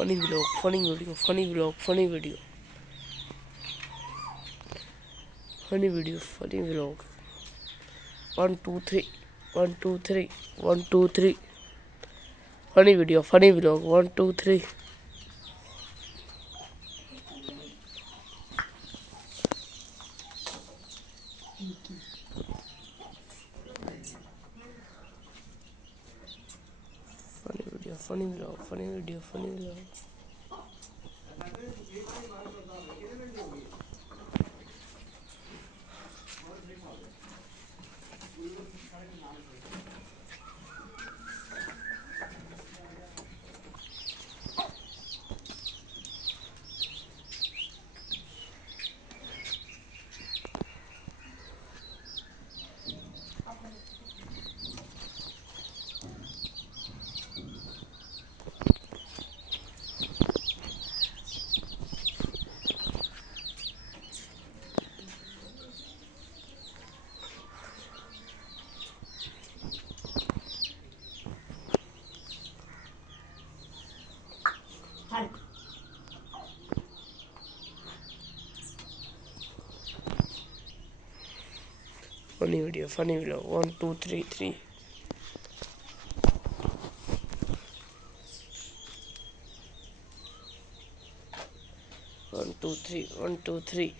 funny vlog, funny video, funny vlog, funny video, funny video, funny vlog. 1 2 3 1 2 3 1 2 3 funny video, funny vlog. 1 2 3 funny video, funny vlog, funny video, funny vlog. Funny video, funny vlog. 1 2 3 3 1 2 3 1 2 3